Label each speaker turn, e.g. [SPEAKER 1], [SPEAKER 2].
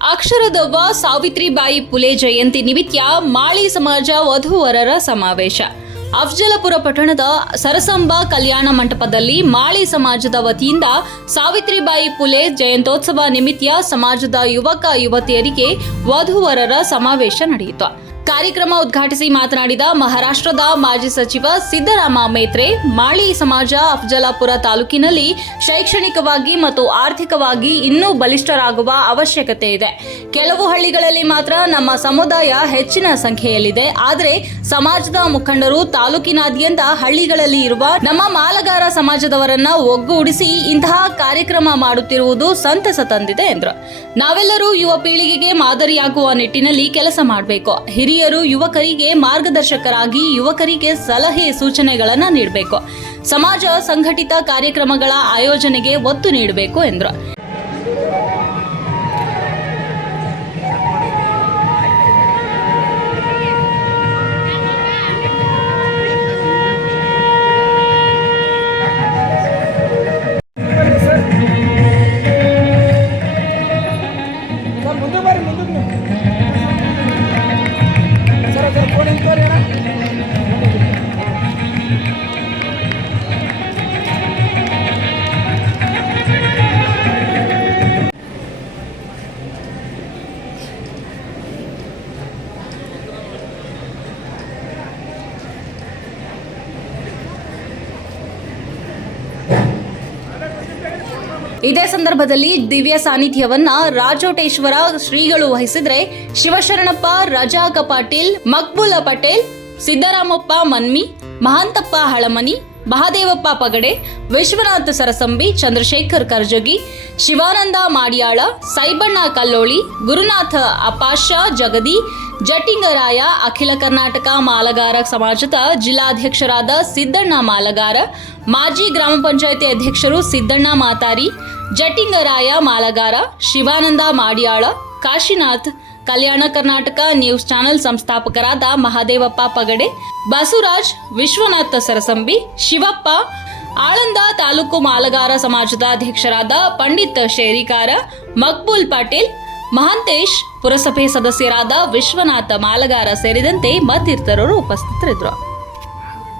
[SPEAKER 1] ಅಕ್ಷರದವ್ವ ಸಾವಿತ್ರಿಬಾಯಿ ಪುಲೆ ಜಯಂತಿ ನಿಮಿತ್ಯ ಮಾಳಿ ಸಮಾಜ ವಧುವರರ ಸಮಾವೇಶ. ಅಫ್ಜಲಪುರ ಪಟ್ಟಣದ ಸರಸಂಬ ಕಲ್ಯಾಣ ಮಂಟಪದಲ್ಲಿ ಮಾಳಿ ಸಮಾಜದ ವತಿಯಿಂದ ಸಾವಿತ್ರಿಬಾಯಿ ಪುಲೆ ಜಯಂತೋತ್ಸವ ನಿಮಿತ್ಯ ಸಮಾಜದ ಯುವಕ ಯುವತಿಯರಿಗೆ ವಧುವರರ ಸಮಾವೇಶ ನಡೆಯಿತು. ಕಾರ್ಯಕ್ರಮ ಉದ್ಘಾಟಿಸಿ ಮಾತನಾಡಿದ ಮಹಾರಾಷ್ಟ್ರದ ಮಾಜಿ ಸಚಿವ ಸಿದ್ದರಾಮ ಮೇತ್ರೆ, ಮಾಳಿ ಸಮಾಜ ಅಫ್ಜಲಾಪುರ ತಾಲೂಕಿನಲ್ಲಿ ಶೈಕ್ಷಣಿಕವಾಗಿ ಮತ್ತು ಆರ್ಥಿಕವಾಗಿ ಇನ್ನೂ ಬಲಿಷ್ಠರಾಗುವ ಅವಶ್ಯಕತೆ ಇದೆ. ಕೆಲವು ಹಳ್ಳಿಗಳಲ್ಲಿ ಮಾತ್ರ ನಮ್ಮ ಸಮುದಾಯ ಹೆಚ್ಚಿನ ಸಂಖ್ಯೆಯಲ್ಲಿದೆ. ಆದರೆ ಸಮಾಜದ ಮುಖಂಡರು ತಾಲೂಕಿನಾದ್ಯಂತ ಹಳ್ಳಿಗಳಲ್ಲಿ ಇರುವ ನಮ್ಮ ಮಾಲಗಾರ ಸಮಾಜದವರನ್ನ ಒಗ್ಗೂಡಿಸಿ ಇಂತಹ ಕಾರ್ಯಕ್ರಮ ಮಾಡುತ್ತಿರುವುದು ಸಂತಸ ತಂದಿದೆ ಎಂದರು. ನಾವೆಲ್ಲರೂ ಯುವ ಪೀಳಿಗೆಗೆ ಮಾದರಿಯಾಗುವ ನಿಟ್ಟಿನಲ್ಲಿ ಕೆಲಸ ಮಾಡಬೇಕು. ಹಿರಿಯರು ಯುವಕರಿಗೆ ಮಾರ್ಗದರ್ಶಕರಾಗಿ ಯುವಕರಿಗೆ ಸಲಹೆ ಸೂಚನೆಗಳನ್ನು ನೀಡಬೇಕು. ಸಮಾಜ ಸಂಘಟಿತ ಕಾರ್ಯಕ್ರಮಗಳ ಆಯೋಜನೆಗೆ ಒತ್ತು ನೀಡಬೇಕು ಎಂದರು. ಇದೇ ಸಂದರ್ಭದಲ್ಲಿ ದಿವ್ಯ ಸಾನ್ನಿಧ್ಯವನ್ನ ರಾಜೋಟೇಶ್ವರ ಶ್ರೀಗಳು ವಹಿಸಿದ್ರೆ ಶಿವಶರಣಪ್ಪ, ರಜಾಕ ಪಾಟೀಲ್, ಮಕ್ಬುಲ ಪಟೇಲ್, ಸಿದ್ದರಾಮಪ್ಪ ಮನ್ಮಿ, ಮಹಾಂತಪ್ಪ ಹಳಮನಿ, ಮಹಾದೇವಪ್ಪ ಪಗಡೆ, ವಿಶ್ವನಾಥ ಸರಸಂಬಿ, ಚಂದ್ರಶೇಖರ್ ಕರ್ಜಗಿ, ಶಿವಾನಂದ ಮಾಡಿಯಾಳ, ಸೈಬಣ್ಣ ಕಲ್ಲೋಳಿ, ಗುರುನಾಥ ಅಪಾಶ, ಜಗದಿ ಜಟ್ಟಿಂಗರಾಯ ಅಖಿಲ ಕರ್ನಾಟಕ ಮಾಲಗಾರ ಸಮಾಜದ ಜಿಲ್ಲಾಧ್ಯಕ್ಷರಾದ ಸಿದ್ದಣ್ಣ ಮಾಲಗಾರ, ಮಾಜಿ ಗ್ರಾಮ ಪಂಚಾಯಿತಿ ಅಧ್ಯಕ್ಷರು ಸಿದ್ದಣ್ಣ ಮಾತಾರಿ ಜಟ್ಟಿಂಗರಾಯ ಮಾಲಗಾರ, ಶಿವಾನಂದ ಮಾಡಿಯಾಳ, ಕಾಶಿನಾಥ್, ಕಲ್ಯಾಣ ಕರ್ನಾಟಕ ನ್ಯೂಸ್ ಚಾನೆಲ್ ಸಂಸ್ಥಾಪಕರಾದ ಮಹಾದೇವಪ್ಪ ಪಗಡೆ, ಬಸವರಾಜ್, ವಿಶ್ವನಾಥ ಸರಸಂಬಿ, ಶಿವಪ್ಪ, ಆಳಂದ ತಾಲೂಕು ಮಾಲಗಾರ ಸಮಾಜದ ಅಧ್ಯಕ್ಷರಾದ ಪಂಡಿತ್ ಶೇರಿಕಾರ, ಮಕ್ಬೂಲ್ ಪಾಟೀಲ್ ಮಹಾಂತೇಶ್ ಪುರಸಭೆ ಸದಸ್ಯರಾದ ವಿಶ್ವನಾಥ ಮಾಲಗಾರ ಸೇರಿದಂತೆ ಮತ್ತಿತರರು ಉಪಸ್ಥಿತರಿದ್ದರು.